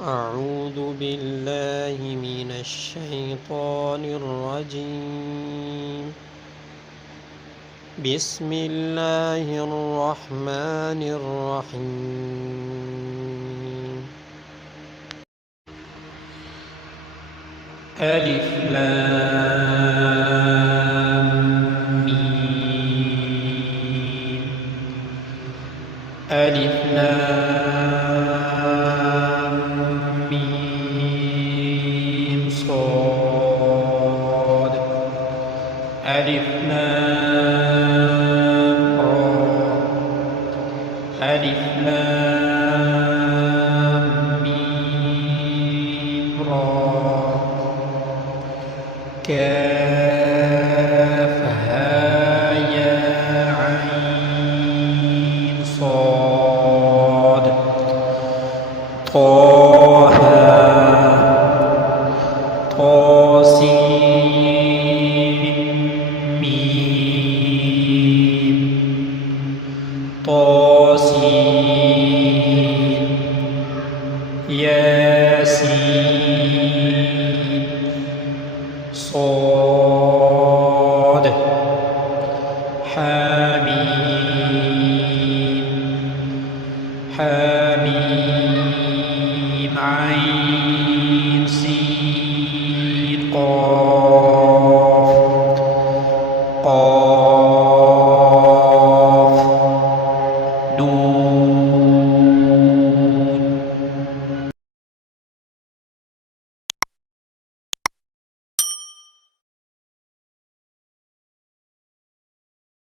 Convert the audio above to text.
أعوذ بالله من الشيطان الرجيم. بسم الله الرحمن الرحيم. ألف لام ميم. ألف لام ميم صاد. ألف لام را. ألف لام ميم را. كافها يا عين صاد. طه طاسين ميم. طاسين ياسين صاد. حميم حميم